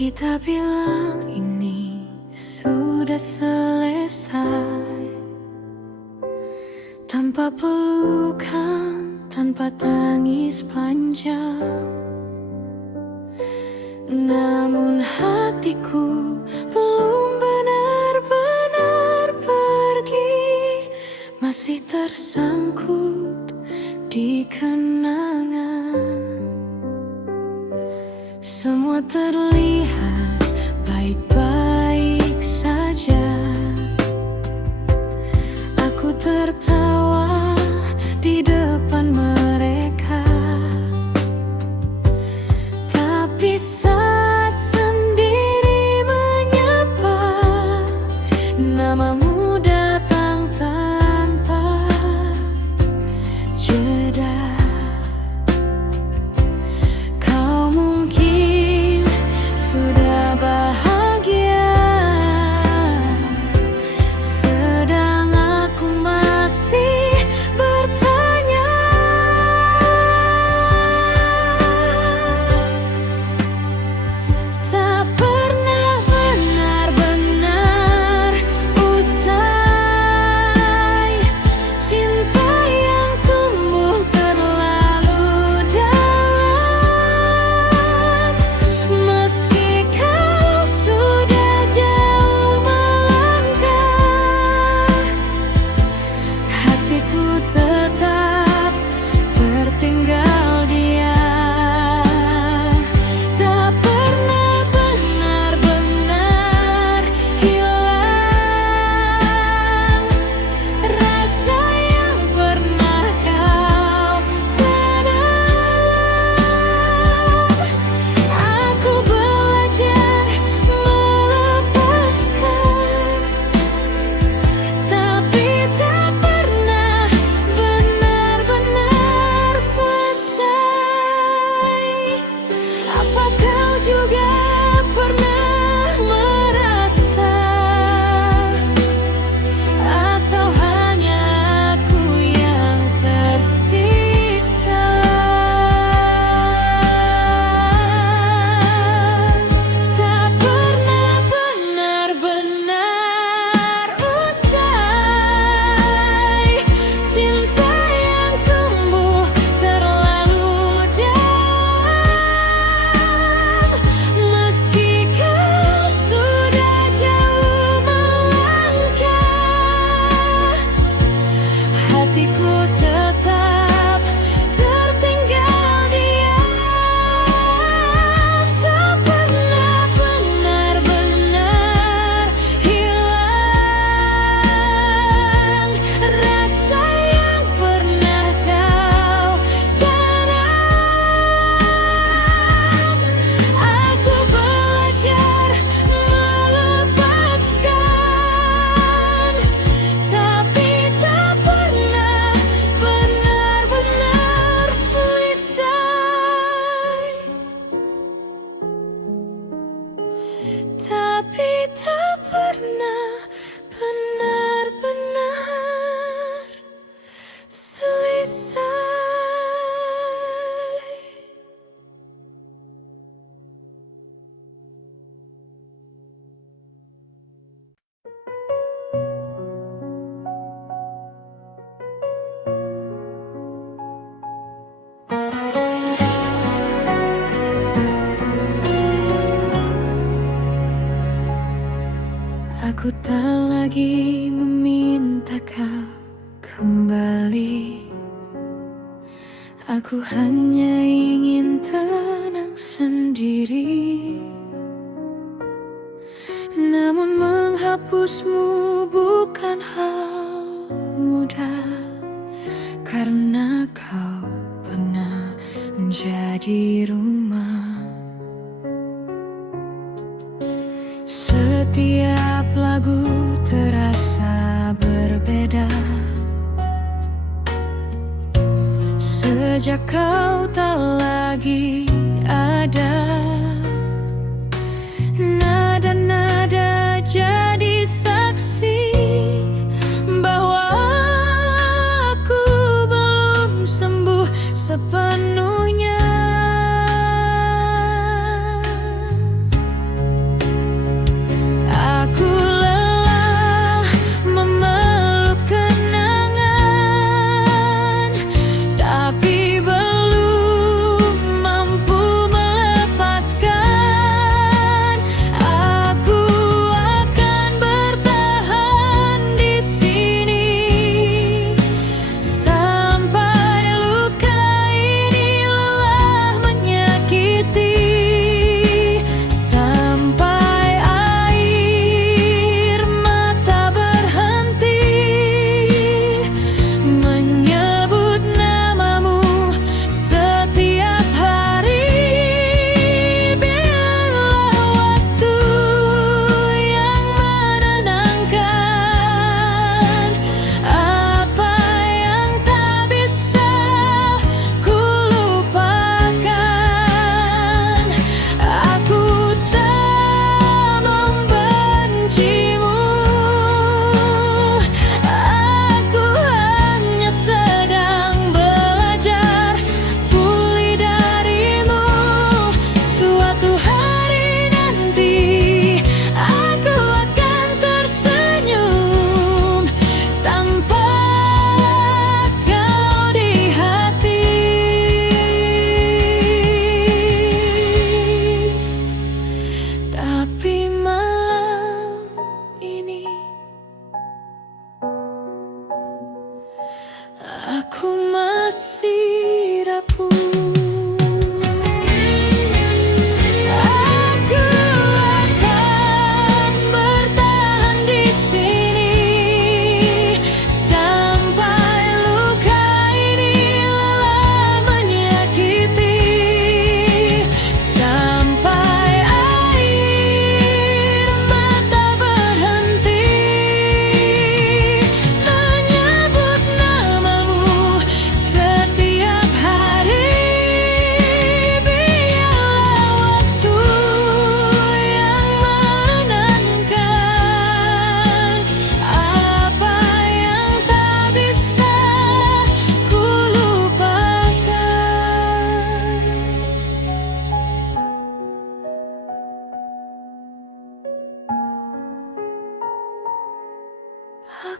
Kita bilang ini sudah selesai, tanpa pelukan, tanpa tangis panjang. Namun hatiku belum benar-benar pergi, masih tersangkut di kenangan. Semua terlihat baik-baik saja. Aku tertawa di depan mereka, tapi saat sendiri menyapa, namamu datang tanpa jeda. Kau mungkin sudah bahagia, sedang aku masih bertanya. Tak pernah benar-benar usai, cinta yang tumbuh terlalu dalam. Meski kau sudah jauh melangkah, hatiku tetap tertinggal diam. Tak pernah benar-benar hilang rasa yang pernah kau tanam. Aku belajar melepaskan, tapi tak pernah benar-benar selesai. Apa kau juga pernah merasa, atau hanya aku yang tersisa? Tak pernah benar-benar usai, cinta yang tumbuh terlalu dalam. Meski kau sudah jauh melangkah, hatiku tetap tertinggal diam. Tak pernah benar-benar hilang rasa yang pernah kau tanam. Aku belajar melepaskan, tapi tak pernah benar-benar selesai. Tapi tak pernah benar-benar selesai. Aku tak lagi meminta kau kembali. Aku hanya ingin tenang sendiri. Namun menghapusmu bukan hal mudah, karena kau pernah menjadi rumah. Setiap lagu terasa berbeda sejak kau tak lagi ada. Nada-nada jadi saksi bahwa aku belum sembuh sepenuhnya.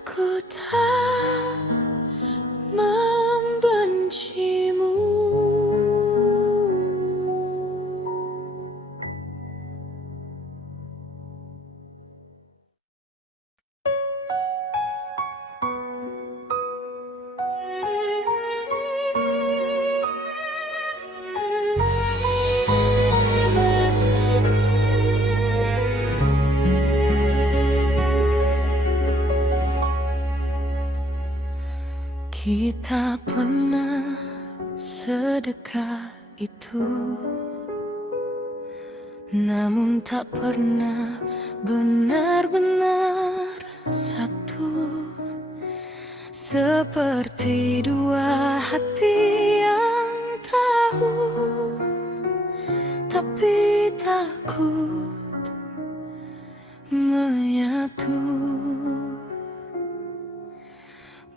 Aku tak membencimu. Kita pernah sedekat itu, namun tak pernah benar-benar satu. Seperti dua hati yang tahu, tapi takut menyatu.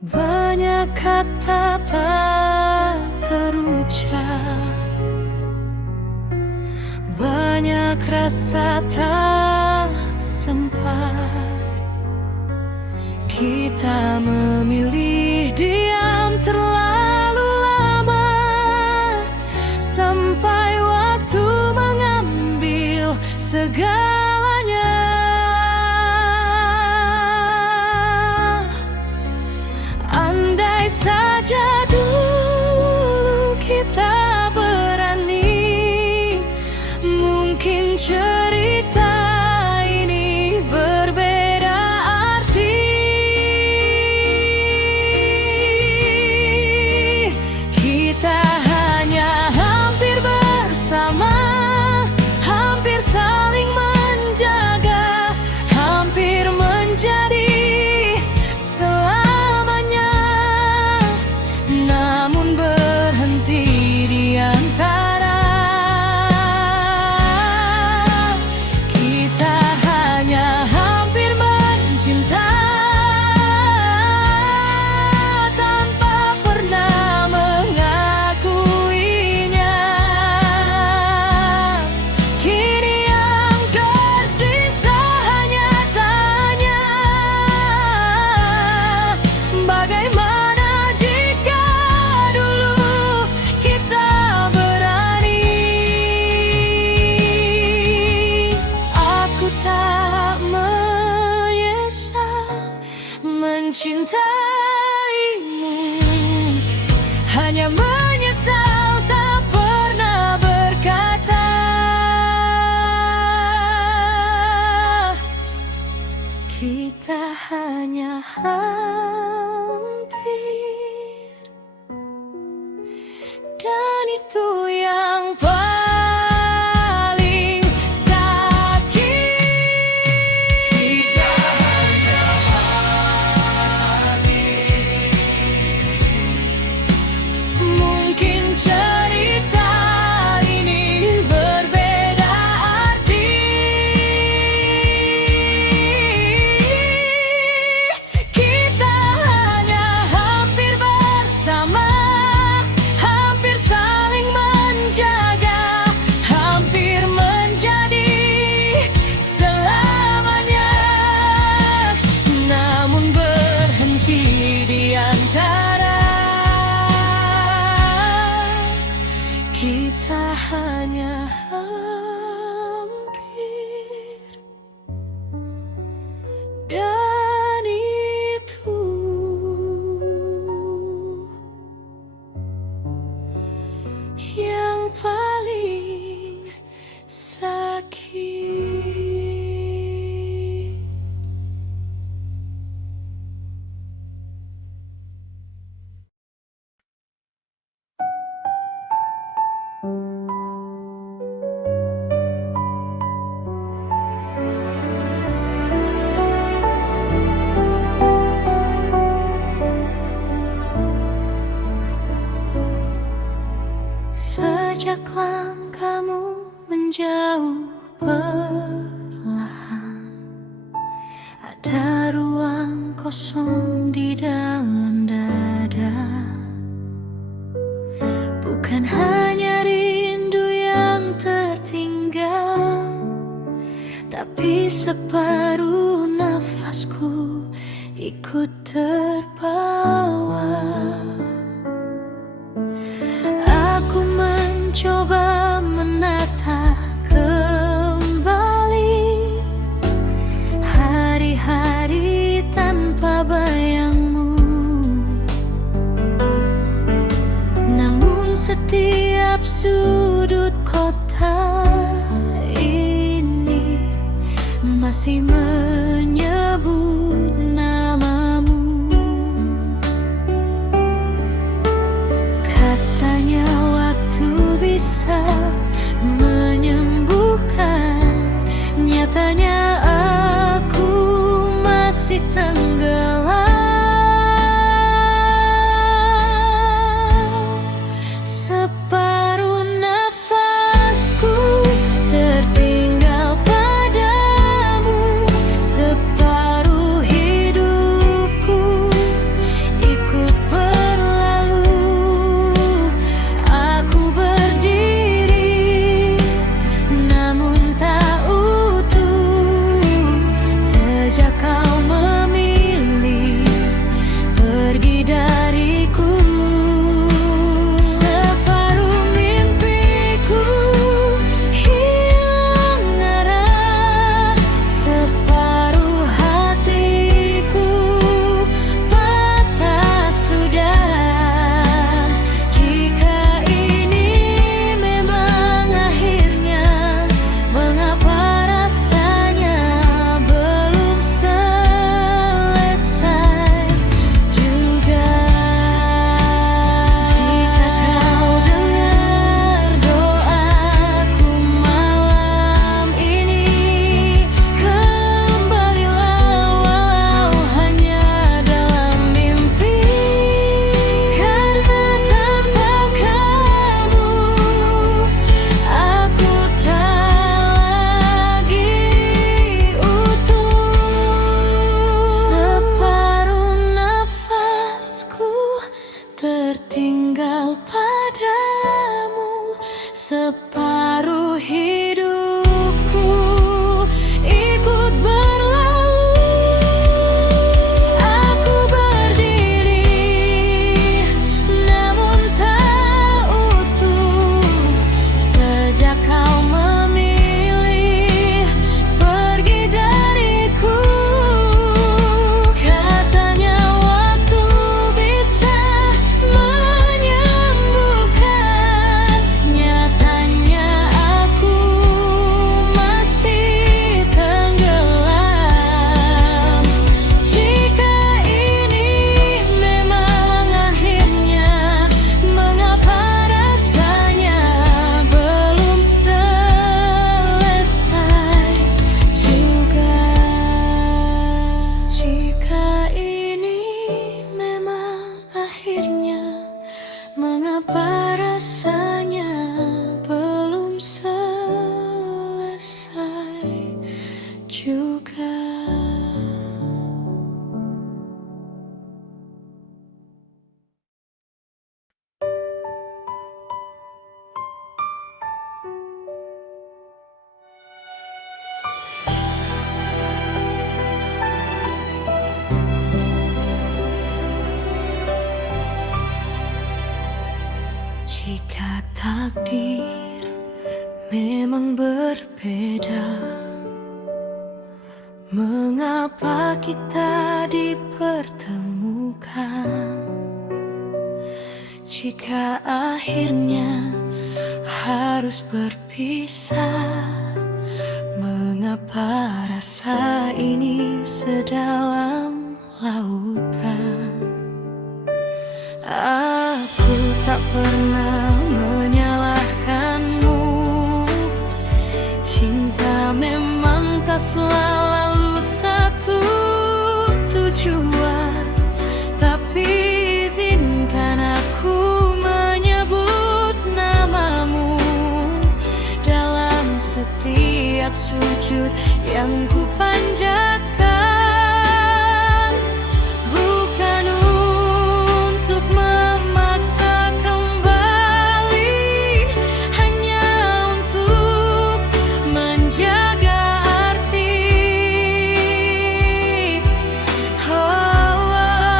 Banyak kata tak terucap, banyak rasa tak sempat. Kita memilih diam terlalu lama, sampai waktu mengambil segalanya. Andai saja dulu kita berani, mungkin cerita ini berbeda arti. Kita hanya hampir bersama, hampir saling menjaga, hampir menjadi namun berhenti di antara. Kita hanya hampir mencinta, tanpa pernah mengakuinya. Kini yang tersisa hanya tanya, bagaimana mencintaimu, hanya menyesal tak pernah berkata. Kita hanya hampir, dan itu yang paling sakit. Mungkin cerita ini berbeda arti. Kita hanya hampir bersama, hampir saling menjaga, hampir menjadi selamanya. Namun berhenti di antara. Kita hanya hampir, dan itu yang paling sakit. Sejak langkahmu menjauh perlahan, ada ruang kosong di dalam dada. Bukan hanya rindu yang tertinggal, tapi separuh nafasku ikut terbawa. Aku mencoba menata kembali hari-hari tanpa bayangmu, namun setiap sudut kota ini masih menyebut namamu. Katanya waktu bisa menyembuhkan, nyatanya aku masih tenggelam. Separuh nafasku tertinggal padamu, separuh hidupku ikut berlalu. Aku berdiri namun tak utuh sejak kau memilih pergi dariku. Separuh mimpiku hilang arah, separuh hatiku patah sudah. Jika ini memang akhirnya, mengapa rasanya belum selesai juga? Jika kau dengar doaku malam ini, kembalilah walau hanya dalam mimpi. Karena tanpa kamu aku tak lagi utuh. Separuh nafasku tertinggal padamu, separuh hidupku ikut berlalu. Aku berdiri namun tak utuh sejak kau memilih pergi dariku. Katanya waktu bisa menyembuhkan, nyatanya aku masih tenggelam. Jika ini memang akhirnya, mengapa rasanya belum selesai juga? Jika ini memang akhirnya, mengapa rasanya belum selesai juga? Jika takdir memang berbeda, mengapa kita dipertemukan? Jika akhirnya harus berpisah, mengapa rasa ini sedalam lautan? Aku tak pernah menyalahkanmu. Cinta memang tak selalu satu tujuan, tapi izinkan aku menyebut namamu dalam setiap sujud yang ku panjatkan. Bukan untuk memaksa kembali, hanya untuk menjaga arti. Oh, oh.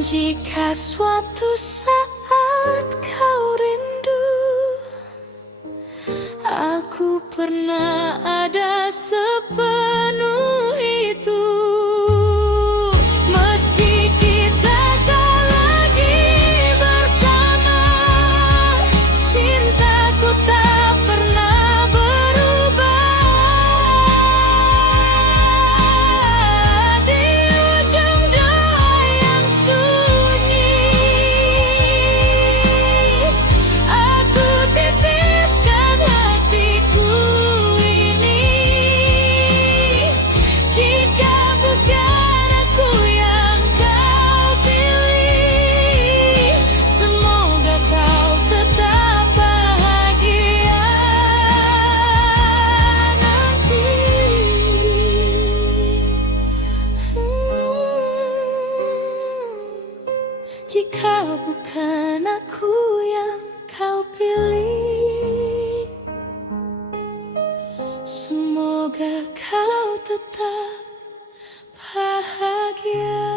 jika suatu saat kau rindu, aku pernah ada sepenuh itu. Meski kita tak lagi bersama, cintaku tak pernah berubah. Di ujung doa yang sunyi, aku titipkan hatiku ini. Jika bukan aku yang kau pilih, semoga kau tetap bahagia nanti. Jika bukan aku yang kau pilih, semoga kau tetap bahagia.